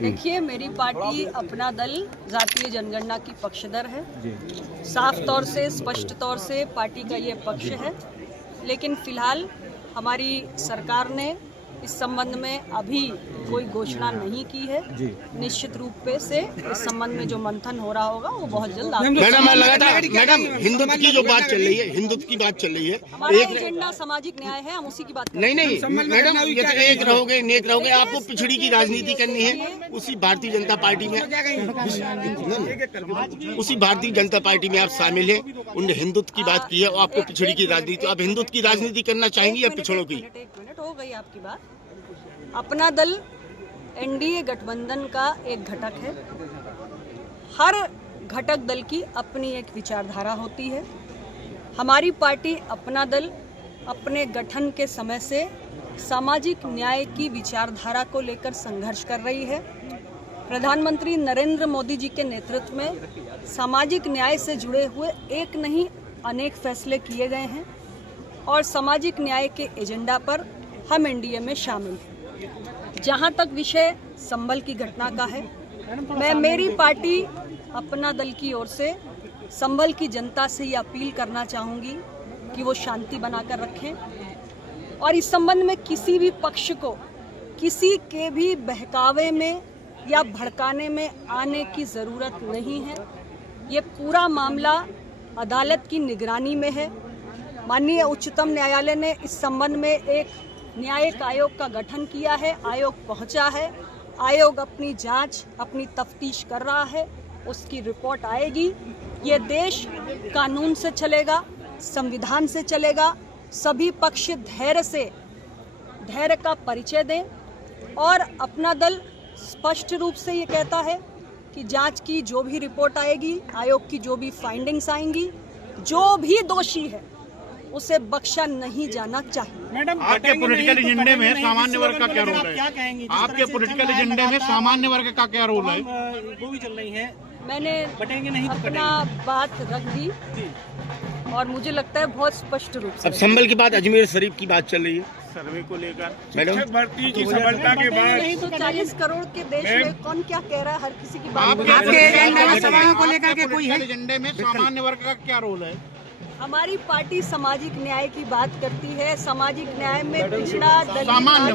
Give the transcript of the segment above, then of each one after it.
देखिए, मेरी पार्टी अपना दल जातीय जनगणना की पक्षधर है। साफ तौर से, स्पष्ट तौर से पार्टी का ये पक्ष है। लेकिन फिलहाल हमारी सरकार ने इस संबंध में अभी कोई घोषणा नहीं की है। निश्चित रूप से इस संबंध में जो मंथन हो रहा होगा वो बहुत जल्द मैडम हिंदुत्व की जो बात चल रही है, हिंदुत्व की बात चल रही है, हमारा एजेंडा सामाजिक न्याय है, हम उसी की बात कर रहे हैं। नहीं मैडम, ये तो एक रहोगे नेक रहोगे, आपको पिछड़ी की राजनीति करनी है। उसी भारतीय जनता पार्टी में आप शामिल हैं। उनने हिंदुत्व की बात की है और आपको पिछड़ी की राजनीति, आप हिंदुत्व की राजनीति करना चाहेंगी या पिछड़ों की? एक मिनट हो गई आपकी बात। अपना दल एनडीए गठबंधन का एक घटक है। हर घटक दल की अपनी एक विचारधारा होती है। हमारी पार्टी अपना दल अपने गठन के समय से सामाजिक न्याय की विचारधारा को लेकर संघर्ष कर रही है। प्रधानमंत्री नरेंद्र मोदी जी के नेतृत्व में सामाजिक न्याय से जुड़े हुए एक नहीं अनेक फैसले किए गए हैं और सामाजिक न्याय के एजेंडा पर हम एनडीए में शामिल हैं। जहां तक विषय संभल की घटना का है, मेरी पार्टी अपना दल की ओर से संभल की जनता से ये अपील करना चाहूँगी कि वो शांति बनाकर रखें और इस संबंध में किसी भी पक्ष को किसी के भी बहकावे में या भड़काने में आने की ज़रूरत नहीं है। ये पूरा मामला अदालत की निगरानी में है। माननीय उच्चतम न्यायालय ने इस संबंध में एक न्यायिक आयोग का गठन किया है। आयोग पहुंचा है। आयोग अपनी जांच, अपनी तफ्तीश कर रहा है। उसकी रिपोर्ट आएगी। ये देश कानून से चलेगा, संविधान से चलेगा। सभी पक्ष धैर्य का परिचय दें और अपना दल स्पष्ट रूप से ये कहता है कि जांच की जो भी रिपोर्ट आएगी, आयोग की जो भी फाइंडिंग्स आएंगी, जो भी दोषी है उसे बख्शा नहीं जाना चाहिए। मैडम, आपके पॉलिटिकल एजेंडे में सामान्य वर्ग का क्या रोल है? क्या कहेंगे? आपके पॉलिटिकल एजेंडे में सामान्य वर्ग का क्या रोल है? वो भी चल रही है। मैंने अपना बात रख दी और मुझे लगता है बहुत स्पष्ट रूप से। अब संभल के बाद अजमेर शरीफ की बात चल रही है सर्वे को लेकर। मैडम, भर्ती की सफलता के बाद 140 करोड़ के देश में कौन क्या कह रहा है, हर किसी की बात। आपके एजेंडे में सवालों को लेकर के कोई है? एजेंडे में सामान्य वर्ग का क्या रोल है? हमारी पार्टी सामाजिक न्याय की बात करती है। सामाजिक न्याय में पिछड़ा, सामान्य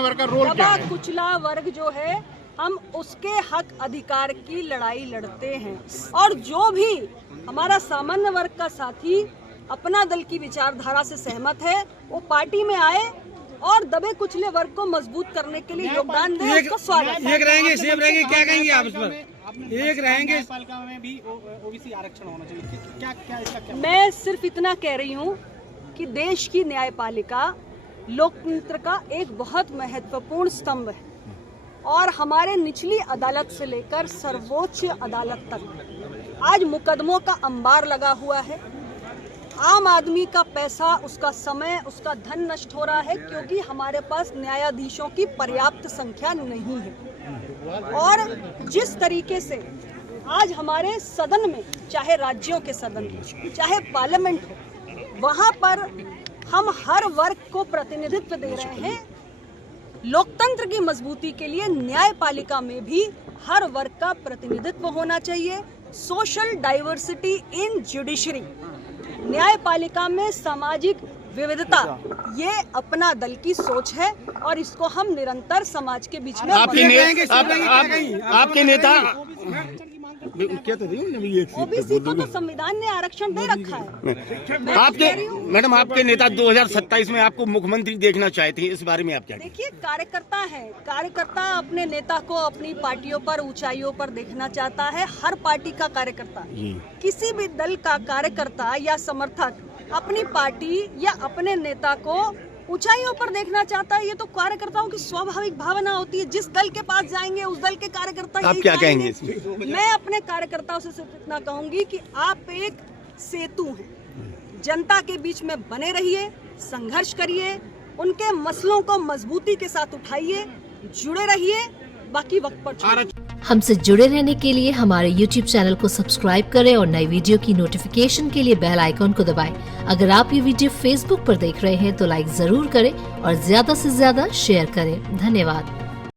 वर्ग का रोल क्या है? कुचला वर्ग जो है, हम उसके हक अधिकार की लड़ाई लड़ते हैं और जो भी हमारा सामान्य वर्ग का साथी अपना दल की विचारधारा से सहमत है, वो पार्टी में आए और दबे कुचले वर्ग को मजबूत करने के लिए योगदान दें। उसका स्वागत। एक रहेंगे, सेफ रहेंगे, क्या कहेंगे आप इस पर? एक रहेंगे, पालिका में भी ओबीसी आरक्षण होना चाहिए। क्या इसका क्या? मैं सिर्फ इतना कह रही हूँ कि देश की न्यायपालिका लोकतंत्र का एक बहुत महत्वपूर्ण स्तंभ है और हमारे निचली अदालत से लेकर सर्वोच्च अदालत तक आज मुकदमों का अंबार लगा हुआ है। आम आदमी का पैसा, उसका समय, उसका धन नष्ट हो रहा है क्योंकि हमारे पास न्यायाधीशों की पर्याप्त संख्या नहीं है। और जिस तरीके से आज हमारे सदन में, चाहे राज्यों के सदन हो, चाहे पार्लियामेंट हो, वहाँ पर हम हर वर्ग को प्रतिनिधित्व दे रहे हैं। लोकतंत्र की मजबूती के लिए न्यायपालिका में भी हर वर्ग का प्रतिनिधित्व होना चाहिए। सोशल डाइवर्सिटी इन जुडिशरी, न्यायपालिका में सामाजिक विविधता, ये अपना दल की सोच है और इसको हम निरंतर समाज के बीच में आपके नेता ओबीसी को तो संविधान ने आरक्षण दे रखा है। मैडम, आपके नेता 2027 में आपको मुख्यमंत्री देखना चाहते हैं, इस बारे में आप क्या? देखिए, कार्यकर्ता है, कार्यकर्ता अपने नेता को अपनी पार्टियों पर, ऊंचाइयों पर देखना चाहता है। हर पार्टी का कार्यकर्ता, किसी भी दल का कार्यकर्ता या समर्थक अपनी पार्टी या अपने नेता को ऊंचाइयों पर देखना चाहता है। ये तो कार्यकर्ताओं की स्वाभाविक भावना होती है। जिस दल के पास जाएंगे उस दल के कार्यकर्ता आप क्या कहेंगे? मैं अपने कार्यकर्ताओं से सिर्फ इतना कहूंगी कि आप एक सेतु हैं। जनता के बीच में बने रहिए, संघर्ष करिए, उनके मसलों को मजबूती के साथ उठाइए, जुड़े रहिए। बाकी वक्त पर छोड़िए। हमसे जुड़े रहने के लिए हमारे YouTube चैनल को सब्सक्राइब करें और नई वीडियो की नोटिफिकेशन के लिए बेल आइकॉन को दबाएं। अगर आप ये वीडियो Facebook पर देख रहे हैं तो लाइक जरूर करें और ज्यादा से ज्यादा शेयर करें। धन्यवाद।